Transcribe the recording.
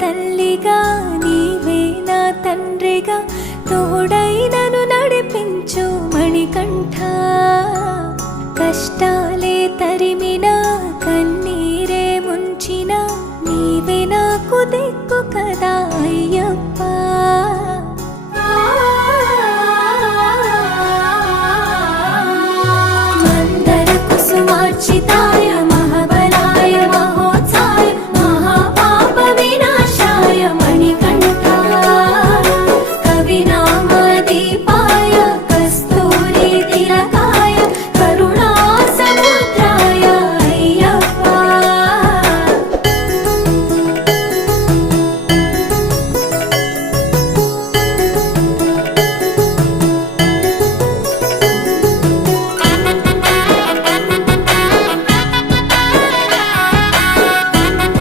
తల్లిగా నీవే నా తండ్రిగా తోడై నన్ను నడిపించు మణికంఠ. కష్టాలే తరిమినా కన్నీరే ముంచిన నీవే నాకు దిక్కు కదా అయ్యప్ప.